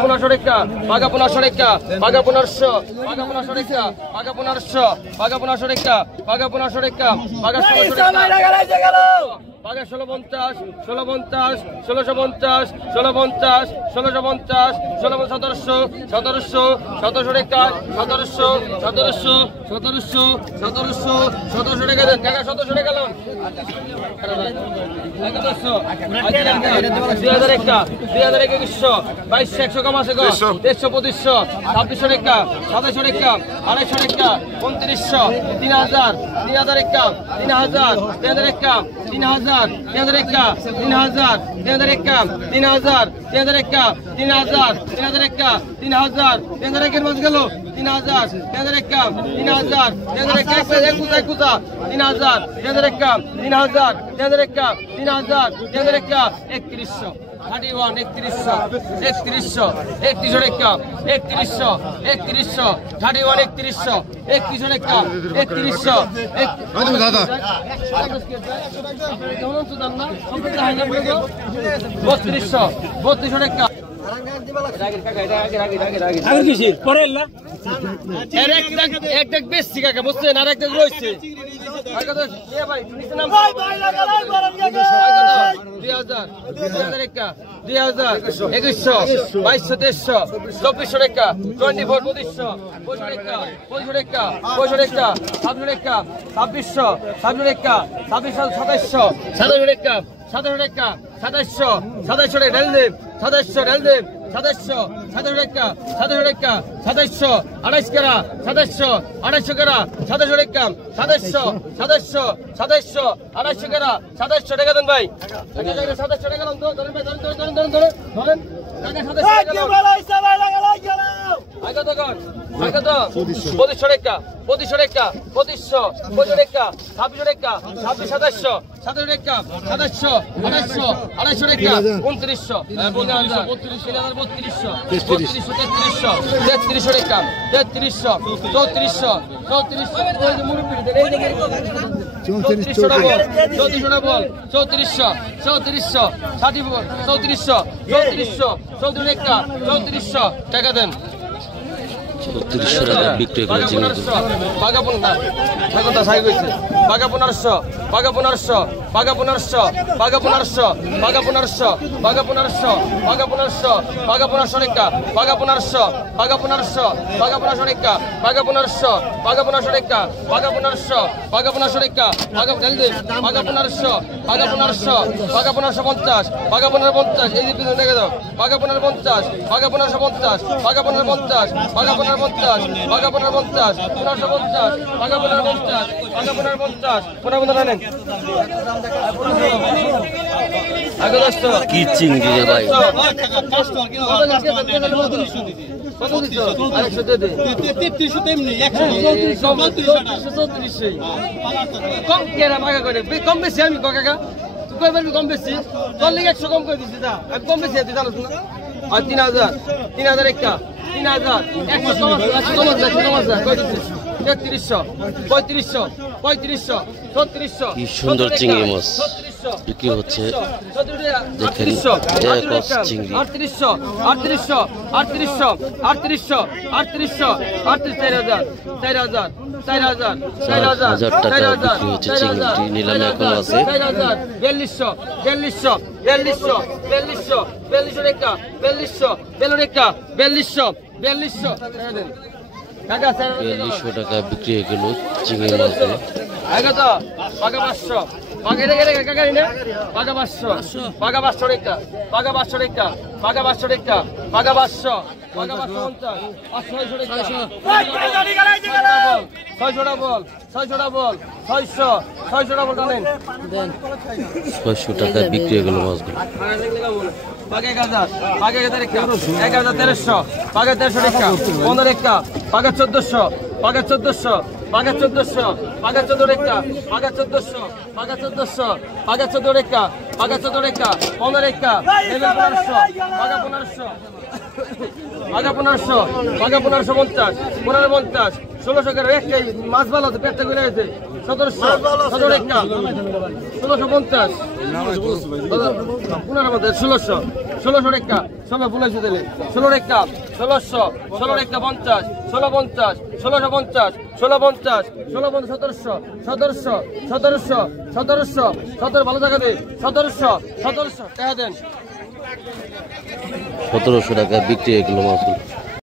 1500 টাকা পাকা 1500 টাকা পাকা 1500 পাকা 1500 টাকা পাকা 1500 পাকা 1500 টাকা পাকা 1500 টাকা পাকা 1600 টাকা পাকা 1650 1650 1650 1650 1650 1700 1700 1700 টাকা 1700 1700 1700 1700 1700 টাকা দেন টাকা 1700 টাকা লোন 1100 2000 টাকা 2000 2100 2200 কম আছে গো 150 2500 2600 টাকা 2700 টাকা 250 টাকা 2900 3000 3000 টাকা 3000 3000 টাকা 3000 3000 টাকা 3000 3000 টাকা 3000 3000 টাকা 3000 3000 টাকা 3000 3000 টাকার মাঝ গেল 3000 3000 টাকা 3000 3000 টাকা এক কুতা 3000 3000 টাকা 3000 3000 টাকা 3000 3000 টাকা 3100 31 3100 3100 3100 টাকা 3100 3100 31 3100 3100 টাকা 3100 দাদা কেমন তো দাম না সম্পূর্ণ হয় না 3200 3200 টাকা আগে কিসে পরে এলা এর এক বেশি কাকা বুঝছেন আর একটা রয়েছে আগে তো এ ভাই নিচে নাম ভাই লাগা লাই গরম জায়গা 2000 2000 টাকা 2000 2100 2200 2300 টাকা 24 2500 2500 টাকা 2500 টাকা 2500 টাকা 2700 টাকা 2600 2700 টাকা 2700 2700 টাকা 2700 টাকা 2700 2700 টাকা ঢেল দেব 2700 ঢেল দেব 2700 2700 টাকা 2700 টাকা 2700 28 করা 2700 2800 করা 2700 টাকা 2700 2700 2700 2800 করা 2700 টাকা দেন ভাই 2700 টাকা দেন ধরেন ভাই ধরেন টাকা 2700 টাকা আগে তো কর আগে তো 2500 টাকা 2500 টাকা 2500 টাকা 2600 টাকা 2700 2700 টাকা 2700 2800 টাকা 2900 3200 3300 টাকা 3300 3400 টাকা দেন 3400 টাকা বিক্রি করে পাকা 1500 পাকা 1500 পাকা 1500 পাকা 1500 পাকা 1500 পাকা 1500 পাকা 1500 পাকা 1500 পাকা 1500 টাকা পাকা 1500 পাকা 1500 পাকা 1500 টাকা পাকা 1500 পাকা 1500 টাকা পাকা 1500 পাকা 1500 টাকা পাকা জলদি পাকা 1500 পাকা 1500 পাকা 1550 পাকা 1550 এই দিকে দেখে দাও পাকা 1550 পাকা 1550 পাকা 1550 পাকা 1550 পাকা 1550 1550 পাকা 1550 পাকা 1550 1550 নেন আগে দস্ত কি চিংড়ি রে ভাই কত দিছো আরেকশো দে 3300 তেমনি 134 কম কেরা পাকা করে কম বেশি আমি কাকা তুই কই বলবি কম বেশি তোর লিগে 100 কম করে দিছি দা আমি কম বেশি তুই জানোস না আর 3000 একটা 3000 100 কই দিছিস 3300 3500 3500 3600 কি সুন্দর চিংড়ি মাছ বিক্রি হচ্ছে দেখেন এক চিংড়ি 3800 টাকা বিক্রি হচ্ছে চিংড়ি নিলামে এখন আছে 4200 টাকা বিক্রি হয়ে গেল চিংড়ি মাছ আগে তো পাকা 500 পাকা রে কাকারি না পাকা 500 পাকা 500 টাকা পাকা 500 টাকা পাকা 500 টাকা পাকা 500 পাকা 550 600 টাকা 600 বল 600 বল 600 বল দেন 600 টাকা বিক্রি হয়ে গেল মাছগুলো পাকা 1000 পাকা 1000 টাকা 1300 পাকা 1300 টাকা 15 টাকা পাকা 1400 পাকা 1400 পাকা 1400 পাকা 14 টাকা পাকা 1400 পাকা 1400 পাকা 14 টাকা পাকা 14 টাকা 15 টাকা 1500 পাকা 1500 পাকা 1500 পাকা 1550 1550 1600 করে একটাই মাছ ভালো আছে পেটটা করে গেছে 1700 17 একটা 1650 1600 একটা 16 ফুলাইছে দিলে 16 একটা 1600 16 একটা 50 1650 1650 1650 1700 17 ভালো টাকা দে 1700 টাকা দেন 1700 টাকা বিক্রি হয়ে গেল মাছ।